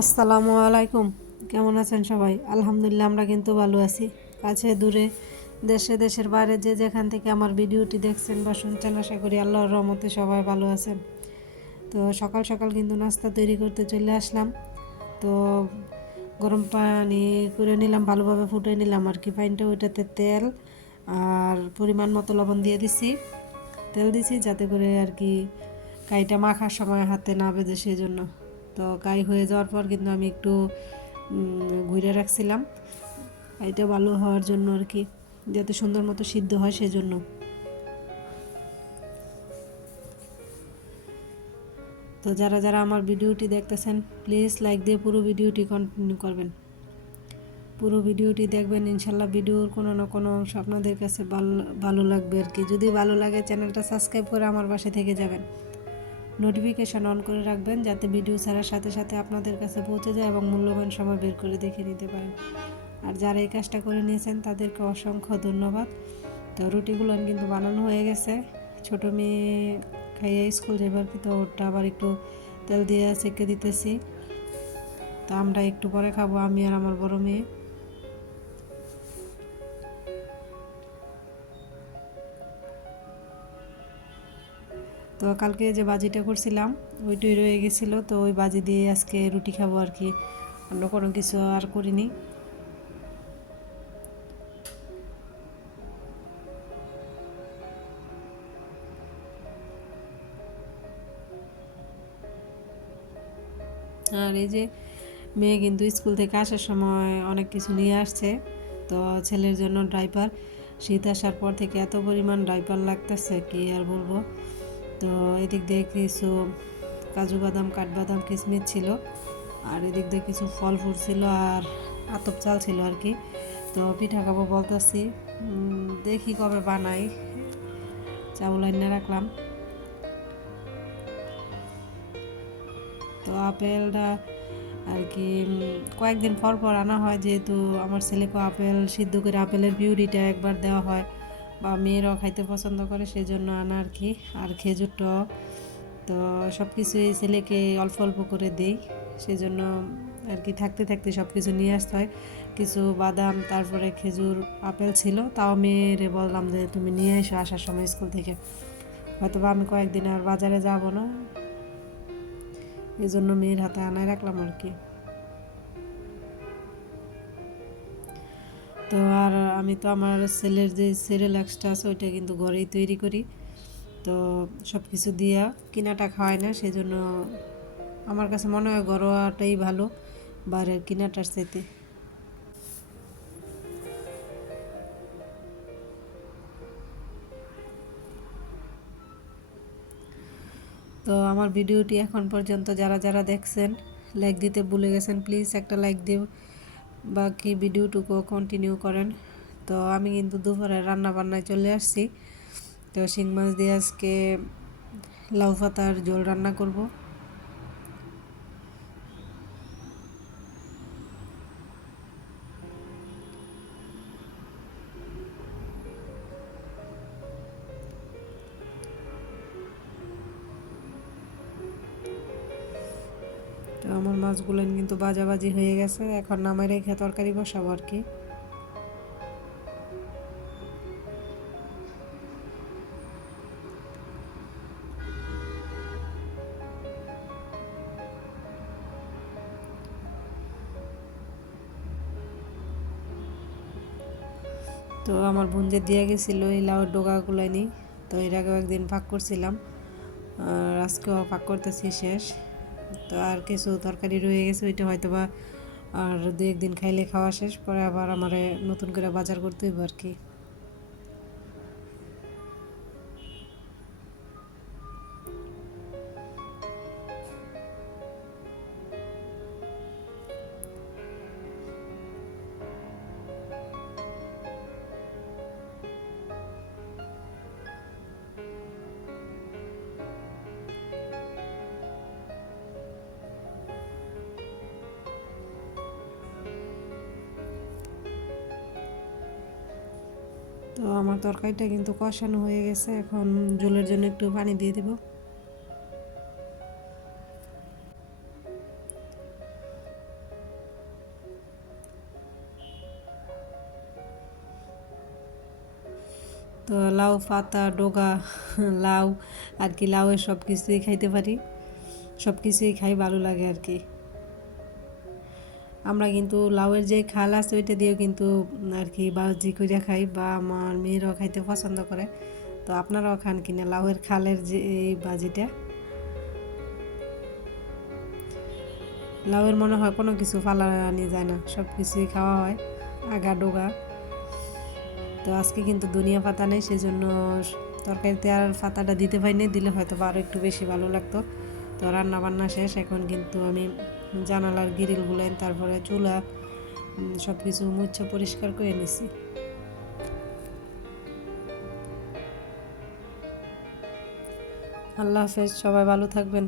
আসসালামু আলাইকুম। কেমন আছেন সবাই? আলহামদুলিল্লাহ আমরা কিন্তু ভালো আছি। কাছে দূরে দেশের বাইরে যে যেখান থেকে আমার ভিডিওটি দেখছেন বা শুনছেন, আশা করি আল্লাহর রহমতে সবাই ভালো আছেন। তো সকাল সকাল কিন্তু নাস্তা তৈরি করতে চলে আসলাম। তো গরম পানি করে নিলাম, ভালোভাবে ফুটে নিলাম আর কি পানিটা। ওইটাতে তেল আর পরিমাণ মতো লবণ দিয়ে দিছি। তেল দিছি যাতে করে আর কি কাইটা মাখার সময় হাতে না বেজে, সেই জন্য। তো কাই হয়ে যাওয়ার পর কিন্তু আমি একটু ঘুরে রাখছিলাম কাইটা ভালো হওয়ার জন্য আর কি, যাতে সুন্দর মতো সিদ্ধ হয় সেজন্য। তো যারা যারা আমার ভিডিওটি দেখতেছেন, প্লিজ লাইক দিয়ে পুরো ভিডিওটি কন্টিনিউ করবেন। পুরো ভিডিওটি দেখবেন, ইনশাল্লাহ ভিডিওর কোনো না কোনো অংশ আপনাদের কাছে ভালো লাগবে আর কি। যদি ভালো লাগে চ্যানেলটা সাবস্ক্রাইব করে আমার পাশে থেকে যাবেন। নোটিফিকেশান অন করে রাখবেন যাতে ভিডিও ছাড়ার সাথে সাথে আপনাদের কাছে পৌঁছে যায় এবং মূল্যবান সময় বের করে দেখে নিতে পারেন। আর যারা এই কাজটা করে নিয়েছেন তাদেরকে অসংখ্য ধন্যবাদ। তো রুটিগুলো কিন্তু বানানো হয়ে গেছে। ছোটো মেয়ে খাইয়ে স্কুল যাবার কি, তো ওটা আবার একটু তেল দিয়ে সেঁকে দিতেছি। তো আমরা একটু পরে খাবো, আমি আর আমার বড় মেয়ে। তো কালকে যে বাজিটা করছিলাম ওইটাই রয়ে গেছিলো, তো ওই বাজি দিয়ে আজকে রুটি খাবো আর কি, অন্য কোনো কিছু আর করিনি। আর এই যে মেয়ে কিন্তু স্কুল থেকে আসার সময় অনেক কিছু নিয়ে আসছে। তো ছেলের জন্য ডাইপার, শীত আসার পর থেকে এত পরিমাণ ডাইপার লাগতেছে কি আর বলবো। তো এদিক দিয়ে কিছু কাজু বাদাম, কাঠবাদাম, কিশমিশ ছিল, আর এদিক দিয়ে কিছু ফল ফুল ছিল, আর আতপ চাল ছিল আর কি। তো পিঠা খাবো বলতেছি, দেখি কবে বানাই। চাউল এনে রাখলাম। তো আপেলটা আর কি কয়েকদিন পর পর আনা হয়, যেহেতু আমার ছেলেকে আপেল সিদ্ধ করে আপেলের পিউরিটা একবার দেওয়া হয়, বা মেয়েরাও খাইতে পছন্দ করে, সেজন্য আনা আর কি। আর খেজুরটাও, তো সব কিছুই ছেলেকে অল্প অল্প করে দিই, সেজন্য আর কি থাকতে থাকতে সব কিছু নিয়ে আসতে হয়। কিছু বাদাম, তারপরে খেজুর, আপেল ছিল, তাও মেয়েরে বললাম যে তুমি নিয়ে এসো আসার সময় স্কুল থেকে, হয়তো বা আমি কয়েকদিন আর বাজারে যাব না, এই জন্য মেয়ের হাতে আনায় রাখলাম আর কি। তো আর আমি তো আমার ছেলের যে সেরেলাক্সটা আছে ওইটা কিন্তু ঘরেই তৈরি করি। তো সব কিছু দিয়া কিনাটা খাওয়াই না, সেই জন্য আমার কাছে মনে হয় ঘরোয়াটাই ভালো বাইরের কিনাটার চাইতে। তো আমার ভিডিওটি এখন পর্যন্ত যারা যারা দেখছেন, লাইক দিতে ভুলে গেছেন, প্লিজ একটা লাইক দিও, বাকি ভিডিওটুকু কন্টিনিউ করেন। তো আমি কিন্তু দুপুরে রান্না বান্নায় চলে আসছি। তো শিং মাছ দিয়ে আজকে লাউ পাতার ঝোল রান্না করব। তো আমার মাছগুলো কিন্তু ভাজাভাজি হয়ে গেছে, এখন নামাই রেখে তরকারি বসাবো আর কি। তো আমার বোন যে দিয়ে গেছিলো এই লাউয়ের ডোকাগুলো নি, তো এর আগেও একদিন পাক করছিলাম, আর আজকেও পাক করতেছি শেষ। তো আর কিছু তরকারি রয়ে গেছে, ওইটা হয়তো বা আর দু একদিন খাইলে খাওয়া শেষ, পরে আবার আমারে নতুন করে বাজার করতে হইব আর কি। তো আমার তরকারিটা কিন্তু কষানো হয়ে গেছে, এখন ঝোলের জন্য একটু পানি দিয়ে দেব। তো লাউ পাতা ডগা লাউ আর কি, লাউয়ের সব কিছুই খাইতে পারি, সব কিছুই খাই, ভালো লাগে আর কি। আমরা কিন্তু লাউয়ের যে খাল আছে ওইটা দিয়েও কিন্তু আর কি ভাজি করে খাই, বা আমার মেয়েরাও খাইতে পছন্দ করে। তো আপনারাও খান কিনা লাউয়ের খালের যে এই ভাজিটা? লাউয়ের মনে হয় কোনো কিছু ফালানি যায় না, সব কিছুই খাওয়া হয়, আগা ডোগা। তো আজকে কিন্তু ধনিয়া পাতা নেই, সেজন্য তরকারিতে আর পাতাটা দিতে পারিনি, দিলে হয়তো আরও একটু বেশি ভালো লাগতো। তো রান্না বান্না শেষ, এখন কিন্তু আমি জানালার গ্রিলগুলো তারপরে চুলা সব কিছু মুছে পরিষ্কার করে নিছি। আল্লাহ হাফেজ, সবাই ভালো থাকবেন।